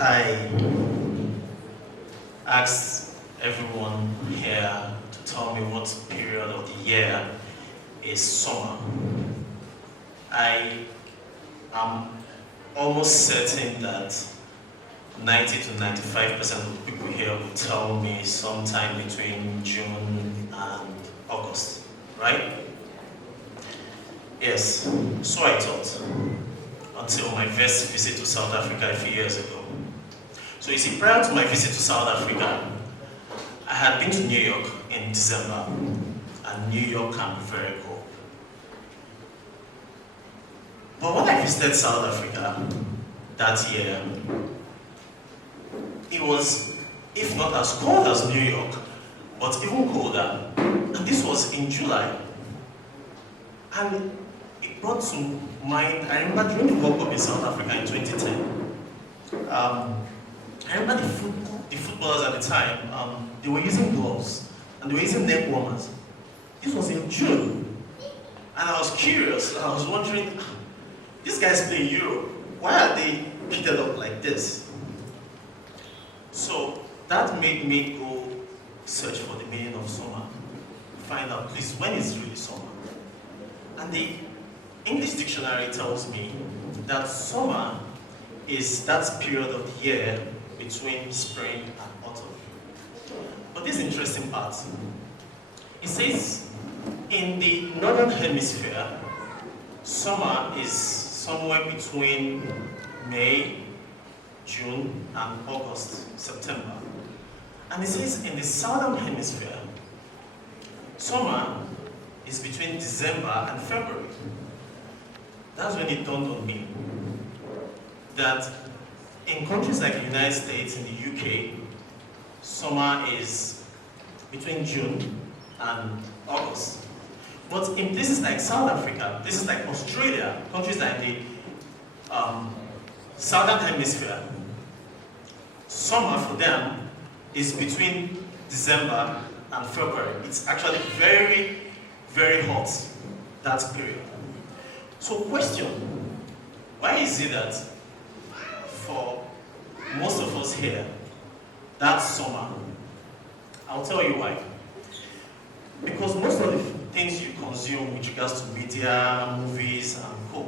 I asked everyone here to tell me what period of the year is summer, I am almost certain that 90 to 95% of the people here will tell me sometime between June and August, right? Yes, so I thought, until my first visit to South Africa a few years ago. So you see, prior to my visit to South Africa, I had been to New York in December, and New York can be very cold. But when I visited South Africa that year, it was, if not as cold as New York, but even colder. And this was in July. And it brought to mind, I remember during the World Cup in South Africa in 2010, I remember the footballers at the time, they were using gloves and they were using neck warmers. This was in June. And I was curious, and I was wondering, these guys play in Europe, why are they kitted up like this? So that made me go search for the meaning of summer, find out, please, when is really summer? And the English dictionary tells me that summer is that period of the year between spring and autumn. But this interesting part, it says in the northern hemisphere, summer is somewhere between May, June, and August, September. And it says in the southern hemisphere, summer is between December and February. That's when it dawned on me that in countries like the United States, in the UK, summer is between June and August. But in places like South Africa, places like Australia, countries like the southern hemisphere, summer for them is between December and February. It's actually very, very hot, that period. So question, why is it that for most of us here, that's summer? I'll tell you why. Because most of the things you consume with regards to media, movies, and co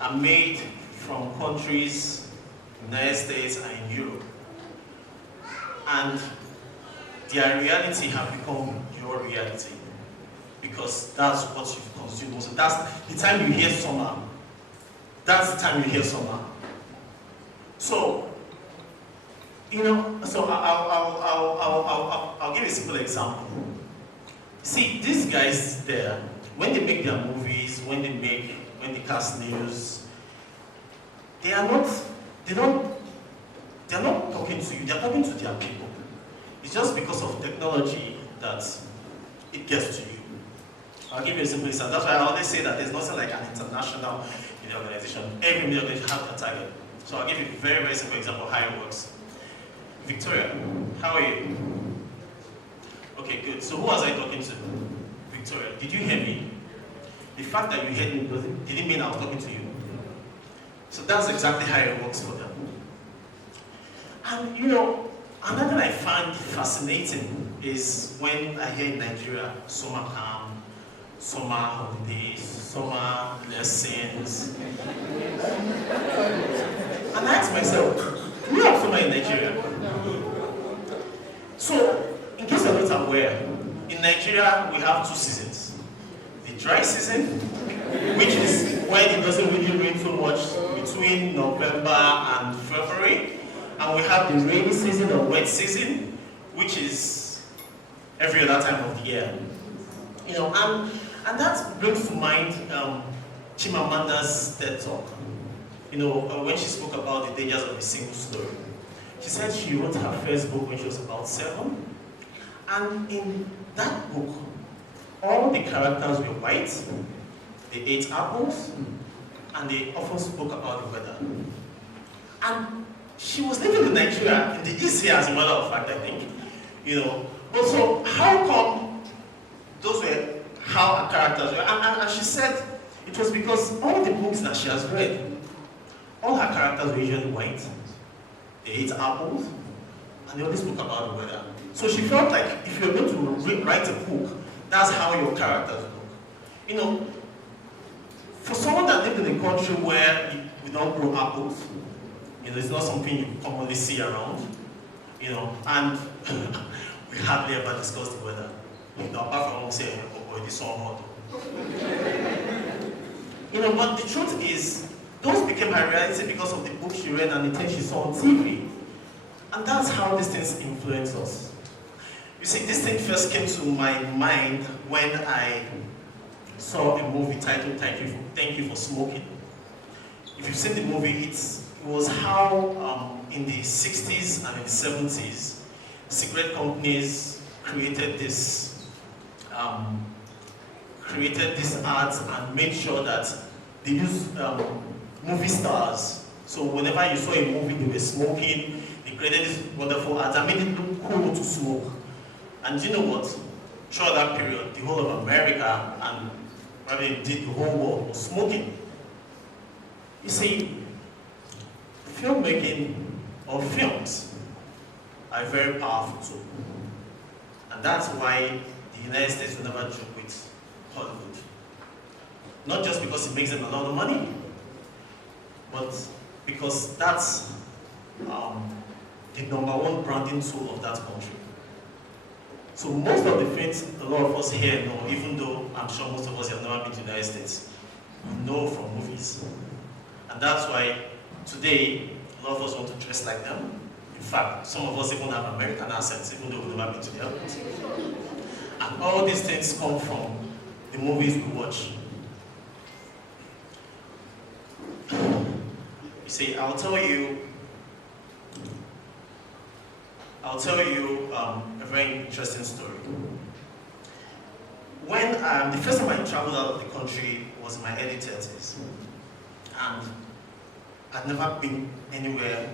are made from countries, United States and Europe. And their reality have become your reality because that's what you've consumed. So that's the time you hear summer. That's the time you hear summer. So, you know, so I'll give a simple example. See, these guys there, when they make their movies, when they cast news, they're not talking to you, they're talking to their people. It's just because of technology that it gets to you. I'll give you a simple example. That's why I always say that there's nothing like an international media organization. Every media organization has a target. So I'll give you a very, very simple example of how it works. Victoria, how are you? Okay, good. So who was I talking to? Victoria, did you hear me? The fact that you heard me didn't mean I was talking to you. So that's exactly how it works for them. And you know, another thing I find fascinating is when I hear in Nigeria, summer camp, summer holidays, summer lessons. And I ask myself, do we have summer in Nigeria? So, in case you're not aware, in Nigeria we have two seasons. The dry season, which is when it doesn't really rain so much between November and February. And we have the rainy season or wet season, which is every other time of the year. You know, and that brings to mind Chimamanda's TED talk. You know, when she spoke about the dangers of a single story. She said she wrote her first book when she was about 7. And in that book, all the characters were white, they ate apples, and they often spoke about the weather. And she was living in Nigeria, in the East here, as a matter of fact, I think. You know, but so how come those were how her characters were? And she said it was because all the books that she has read, all her characters were usually white, they ate apples, and they always spoke about the weather. So she felt like if you're going to write a book, that's how your characters look. You know, for someone that lived in a country where we don't grow apples, you know, it's not something you commonly see around, you know, and we hardly ever discuss the weather. You know, apart from saying, oh boy, this is so hot. You know, but the truth is, those became her reality because of the book she read and the things she saw on TV. And that's how these things influence us. You see, this thing first came to my mind when I saw a movie titled Thank You for Smoking. If you've seen the movie, it was how in the 60s and in the 70s, cigarette companies created this ads and made sure that they used movie stars. So whenever you saw a movie, they were smoking. They created this wonderful ads and made it look cool to smoke. And you know what? Throughout that period, the whole of America and probably indeed the whole world was smoking. You see, filmmaking or films are a very powerful tool. And that's why the United States will never joke with Hollywood. Not just because it makes them a lot of money, but because that's the #1 branding tool of that country. So most of the things a lot of us here know, even though I'm sure most of us have never been to the United States, we know from movies. And that's why today, a lot of us want to dress like them. In fact, some of us even have American accents, even though we've never been to the airport. And all these things come from the movies we watch. You see, I'll tell you a very interesting story. When the first time I traveled out of the country was in my early 30s, and I'd never been anywhere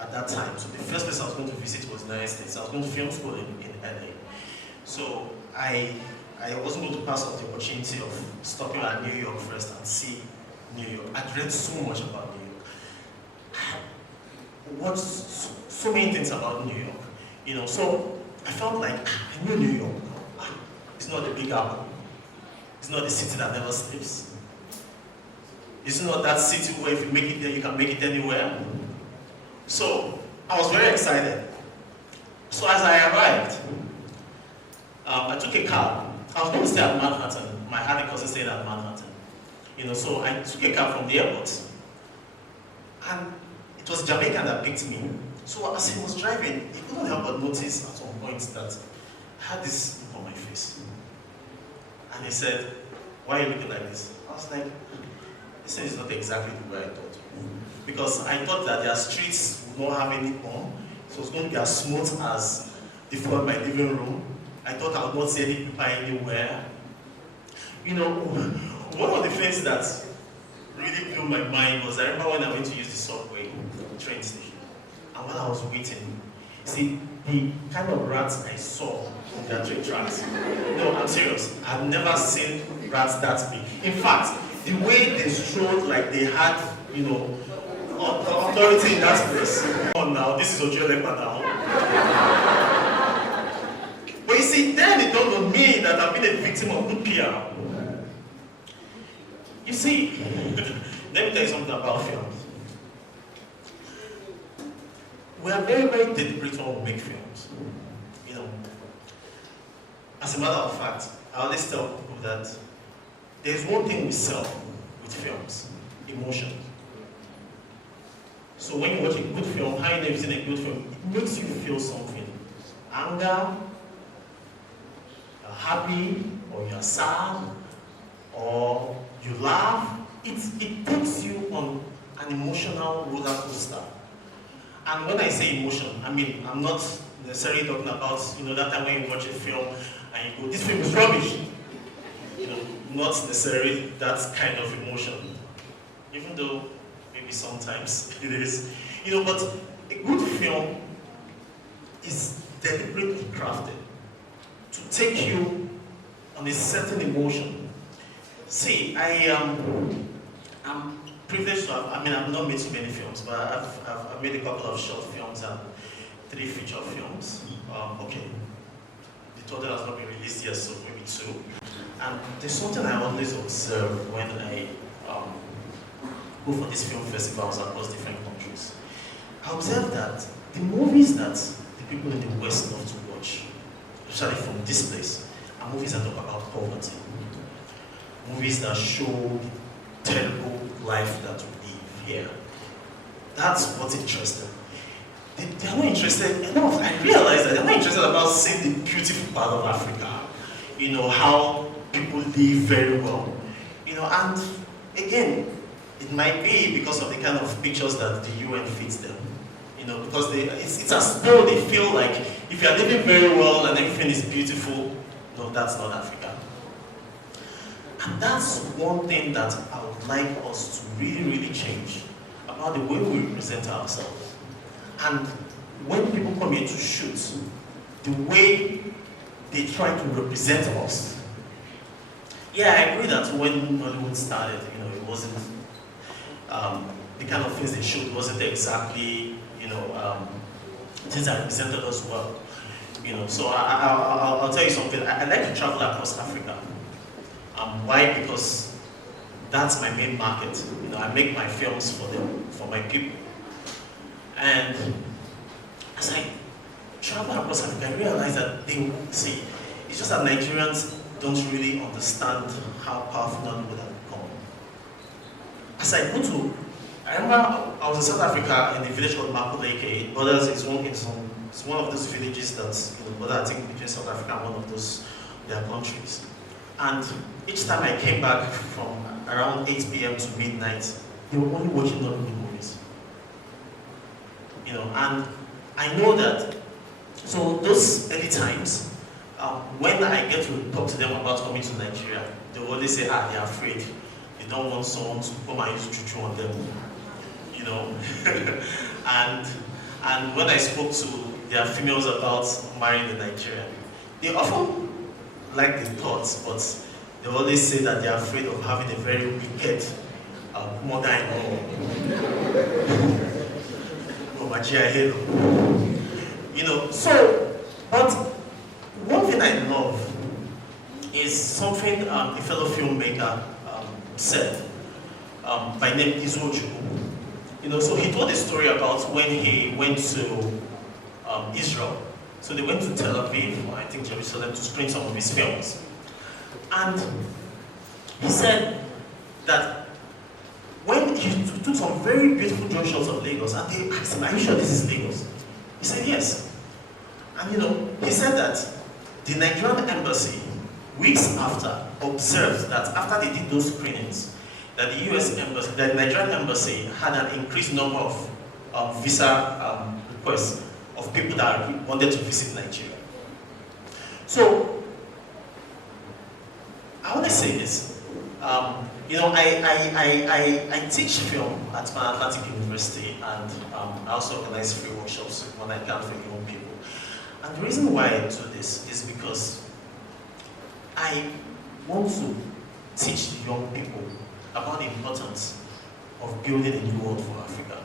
at that time. So the first place I was going to visit was the United States. I was going to film school in LA. So I wasn't going to pass up the opportunity of stopping at New York first and see New York. I'd read so much about New York. I watched so many things about New York. You know, so I felt like I knew New York. It's not the Big Apple. It's not the city that never sleeps. It's not that city where if you make it there, you can make it anywhere. So I was very excited. So as I arrived, I took a cab. I was going to stay at Manhattan. My had a cousin staying at Manhattan. You know, so I took a cab from the airport. And it was a Jamaican that picked me. So as he was driving, he couldn't help but notice at some point that I had this look on my face. And he said, "Why are you looking like this?" I was like, "This is not exactly the way I thought." Because I thought that their streets would not have any bomb. So it was going to be as smooth as the floor in my living room. I thought I would not see any people anywhere. You know, one of the things that really blew my mind was I remember when I went to use the subway train station. And when I was waiting, see, the kind of rats I saw on their train tracks. No, I'm serious. I've never seen rats that big. In fact, the way they strolled like they had, you know, authority in that place. Oh, now, this is Ojolekpa now. But you see, then it dawned on me that I've been a victim of good PR. You see, let me tell you something about films. We are very, very deliberate when we make films. You know, as a matter of fact, I always tell people that there's one thing we sell with films: emotion. So when you watch a good film, how you know you've seen a good film? It makes you feel something. Anger, you're happy, or you're sad, or you laugh. It takes you on an emotional roller coaster. And when I say emotion, I mean, I'm not necessarily talking about, you know, that time when you watch a film and you go, "This film is rubbish." You know, not necessarily that kind of emotion. Even though maybe sometimes it is. You know, but a good film is deliberately crafted to take you on a certain emotion. See, I'm privileged to have, I mean, I've not made too many films, but I've made a couple of short films and 3 feature films. Okay, the total has not been released yet, so maybe 2. And there's something I always observe when I go for these film festivals across different countries. I observe that the movies that the people in the West love to watch, especially from this place, are movies that talk about poverty. Movies that show the terrible life that we live here. That's what's interesting. They're not interested enough. I realize that they're not interested about seeing the beautiful part of Africa. You know, how people live very well. You know, and again, it might be because of the kind of pictures that the UN feeds them. You know, because it's as though they feel like if you're living very well and everything is beautiful, no, that's not Africa. And that's one thing that I would like us to really, really change about the way we represent ourselves. And when people come here to shoot, the way they try to represent us. Yeah, I agree that when Hollywood started, you know, it wasn't, the kind of things they showed wasn't exactly, you know, things that represented us well. You know, so I'll tell you something. I like to travel across Africa. Why? Because that's my main market. You know, I make my films for them, for my people. And as I travel across Africa, I realize that they see. It's just that Nigerians don't really understand how powerful Nollywood has become. As I go to, I remember I was in South Africa in a village called Makuleke. Borders is one of those villages that's, you know, border, I think, between South Africa and one of those their countries. And each time I came back from around 8 p.m. to midnight, they were only watching Nollywood movies. You know, and I know that, so those early times, when I get to talk to them about coming to Nigeria, they will always say, they're afraid. They don't want someone to come and use juju on them. You know? and when I spoke to their females about marrying in Nigeria, they often like the thoughts, but they always say that they're afraid of having a very wicked mother-in-law. You know, so, but one thing I love is something a fellow filmmaker said by name Izoju. You know, so he told a story about when he went to Israel. So they went to Tel Aviv, or I think Jerusalem, to screen some of his films. And he said that when he took some very beautiful drone shots of Lagos, and they asked him, "Are you sure this is Lagos?" He said, "Yes." And you know, he said that the Nigerian embassy, weeks after, observed that after they did those screenings, that the US embassy, the Nigerian embassy had an increased number of visa requests of people that wanted to visit Nigeria. So, I want to say this. You know, I teach film at Pan Atlantic University, and I also organize free workshops when I can for young people. And the reason why I do this is because I want to teach the young people about the importance of building a new world for Africa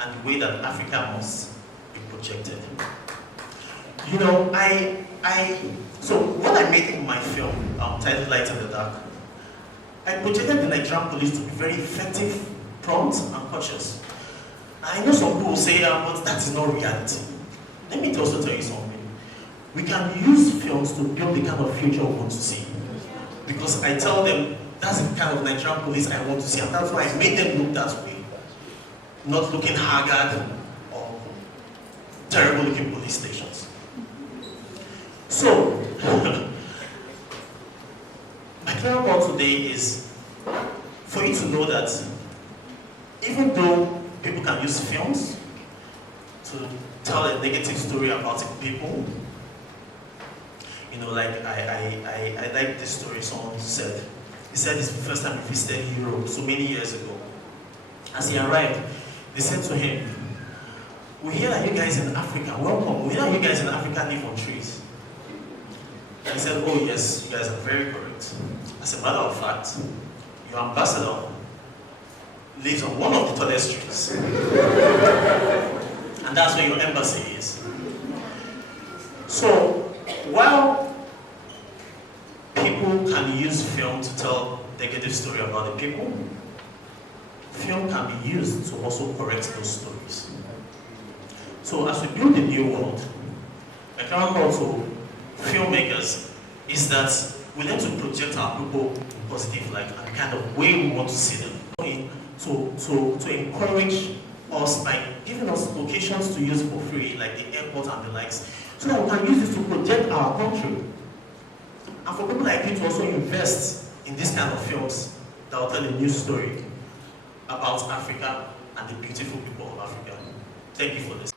and the way that Africa must be projected. You know, so when I made my film titled Light in the Dark, I projected the Nigerian police to be very effective, prompt, and cautious. I know some people will say, but that is not reality. Let me also tell you something. We can use films to build the kind of future we want to see. Because I tell them, that's the kind of Nigerian police I want to see, and that's why I made them look that way. Not looking haggard or terrible looking police stations. So, my clear point today is for you to know that even though people can use films to tell a negative story about people, you know, like I like this story someone said. He said it's the first time he visited Europe so many years ago. As he arrived, they said to him, "We hear that you guys in Africa, welcome, we hear that you guys in Africa live on trees." And he said, "Oh yes, you guys are very correct. As a matter of fact, your ambassador lives on one of the tallest trees. And that's where your embassy is. So, while people can use film to tell negative story about the people, film can be used to also correct those stories. So as we build a new world, my current call to filmmakers is that we learn to project our people in positive light and the kind of way we want to see them. To encourage us by giving us locations to use for free, like the airport and the likes, so that we can use this to project our country. And for people like you to also invest in this kind of films that will tell a new story about Africa and the beautiful people of Africa. Thank you for this.